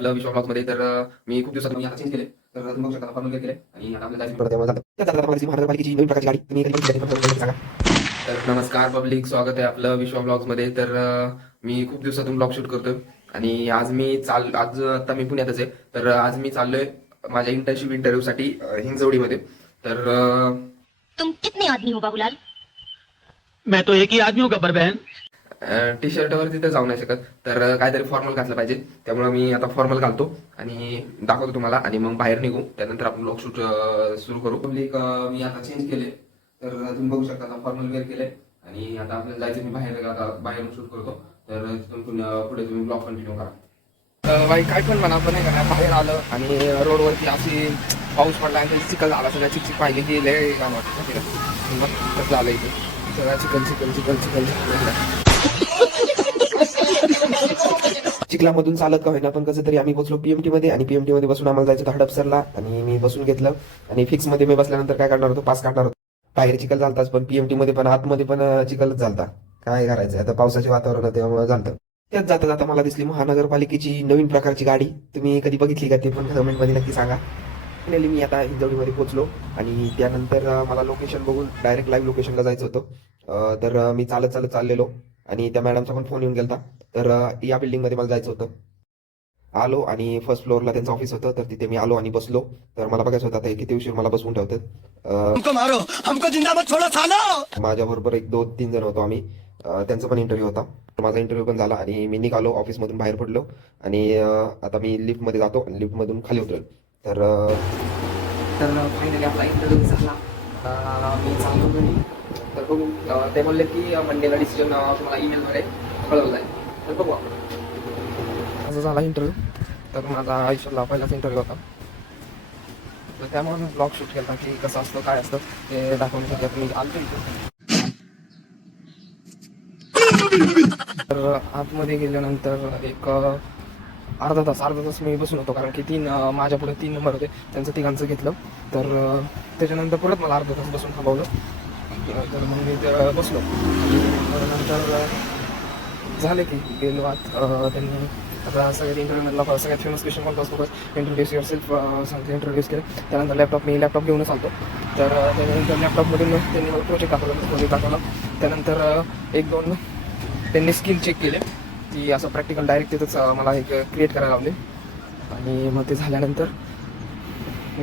आपलं विश्व ब्लॉग मध्ये. तर मी खूप दिवसात आता चेंज केले. तर तुम्ही बघू शकता फॉर्मल केले आणि आता आपल्याला जायचं परत तेव्हा जातं. त्यात आता मला महानगरपालिकेची नवीन प्रकारची गाडी तुम्ही कधी बघितली का ते सांगा. तर नमस्कार पब्लिक, स्वागत आहे आपलं विश्व ब्लॉग्स मध्ये. तर मी खूप दिवसातून ब्लॉग शूट करतोय आणि आज आता मी पुण्यातच आहे. तर आज मी चाललोय माझ्या इंटर्नशिप इंटरव्ह्यू साठी हिंजवडीमध्ये. तर तुम कितने आदमी हो बाबूलाल? मैं तो एक ही आदमी हूँ गब्बर बहन। टी शर्टवरती तर जाऊ नाही शकत, तर काहीतरी फॉर्मल घातलं पाहिजे. त्यामुळे मी आता फॉर्मल घालतो आणि दाखवतो तुम्हाला आणि मग बाहेर निघू. त्यानंतर आपण ब्लॉग शूट सुरू करू. पब्लिक, मी आता चेंज केले. तर तुम्ही बघू शकता आता फॉर्मल वेअर केले आणि आता आपल्याला जायचं. मी बाहेरून शूट करतो. तर तिथून पुढे तुम्ही ब्लॉग कंटिन्यू करा. बाई काय पण म्हणा, पण नाही का बाहेर आलं आणि रोडवरती अशी पाऊस पडला आणि चिखल झाला. सगळ्या चिकचिक पाहिली की लय काम वाटतं. कसं झालं इथे सगळ्या चिखल चिखलामधून चालत का होईना पण कसं तरी आम्ही पोहोचलो पीएमटी मध्ये. आणि पीएमटी मध्ये बसून आम्हाला जायचं होतं हडपसरला आणि मी बसून घेतलं. आणि फिक्स मध्ये मी बसल्यानंतर काय काढणार होतो, पास काढणार होतो. बाहेर चिखल झालताच पण पीएमटी मध्ये पण आतमध्ये पण चिखलच झालता. काय करायचं आता, पावसाचे वातावरण आहे त्यामुळे झालं. त्यात जाता जाता मला दिसली महानगरपालिकेची नवीन प्रकारची गाडी. तुम्ही कधी बघितली का ते पण कमेंट मध्ये नक्की सांगा. फायनली मी आता हिंजवडीमध्ये पोहोचलो आणि त्यानंतर मला लोकेशन बघून डायरेक्ट लाईव्ह लोकेशनला जायचं होतं. तर मी चालत चाललेलो आणि त्या मॅडमचा पण फोन येऊन गेला. तर या बिल्डिंगमध्ये मला जायचं होतं. आलो आणि फर्स्ट फ्लोअरला त्यांचं ऑफिस होतं. तर तिथे मी आलो आणि बसलो. तर मला बघायचं होतं आता किती उशीर मला बसवून ठेवतात. हमको मारो, हमको जिंदा मत छोड़ो सालो। माझ्याबरोबर 1-2-3 जण होतो आम्ही. त्यांचा पण इंटरव्ह्यू होता. माझा इंटरव्ह्यू पण झाला आणि मी निघालो ऑफिसमधून बाहेर पडलो. आणि आता मी लिफ्टमध्ये जातो आणि लिफ्टमधून खाली उतरेल. तर फायनली आपला इंटरव्ह्यू झाला. मी चाललो घरी. तर बघू, ते बोलले की मंडेला डिसिजन तुम्हाला ईमेलद्वारे कळवलं आहे. तर बघू आपण. असं झाला इंटरव्ह्यू. तर माझा आयुष्यातला पहिलाच इंटरव्ह्यू होता. तर त्यामुळे मी ब्लॉग शूट केला की कसं असतं काय असतं ते दाखवण्यासाठी आपण मी आलो इथे. तर आतमध्ये गेल्यानंतर एक अर्धा तास मी बसून होतो. कारण की माझ्या पुढे 3 नंबर होते, त्यांचं तिघांचं घेतलं. तर त्याच्यानंतर परत मला अर्धा तास बसून थांबवलं. तर मग मी बसलो. नंतर झाले की गेलो आत. त्यांनी आता सगळ्यात इंटरव्ह्यूमधला सगळ्यात फेमस क्वेश्चन कोणता असतो, इंट्रोड्यूस युअर सेल्फ सांगते. इंट्रोड्यूस केलं. त्यानंतर मी लॅपटॉप घेऊनच आलतो. तर त्यानंतर लॅपटॉपमधून त्यांनी मला प्रोजेक्ट दाखवला. त्यानंतर 1-2 त्यांनी स्किल चेक केले की असं प्रॅक्टिकल डायरेक्ट तिथंच मला एक क्रिएट करायला लावले. आणि मग ते झाल्यानंतर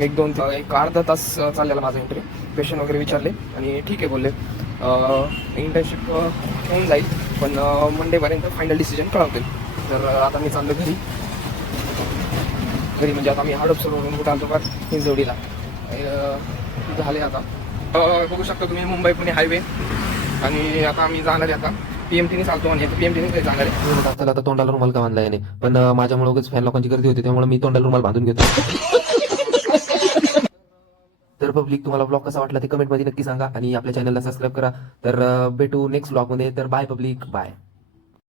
एक अर्धा तास चाललेला माझा इंटरव्ह्यू. क्वेश्चन वगैरे विचारले आणि ठीक आहे बोलले, इंटर्नशिप होऊन जाईल पण मंडेपर्यंत फायनल डिसिजन कळवतील. तर आता मी चाललो घरी म्हणजे आता मी हडपसरवरून कुठं आलो का हिंजवडीला झाले. आता बघू शकता तुम्ही मुंबई पुणे हायवे. आणि आता आम्ही जाणार आहे आता पीएमटीने चालतो आणि पीएमटीने जाणार आहे. त्याला आता तोंडाला रुमाल का बांधला याने, पण माझ्यामुळे उगाच फॅन लोकांची गर्दी होती त्यामुळे मी तोंडाला रुमाल बांधून घेतो. तर पब्लिक, तुम्हाला ब्लॉग कसा वाटला ते कमेंटमध्ये नक्की सांगा आणि आपल्या चॅनलला सबस्क्राईब करा. तर भेटू नेक्स्ट ब्लॉगमध्ये. तर बाय पब्लिक, बाय.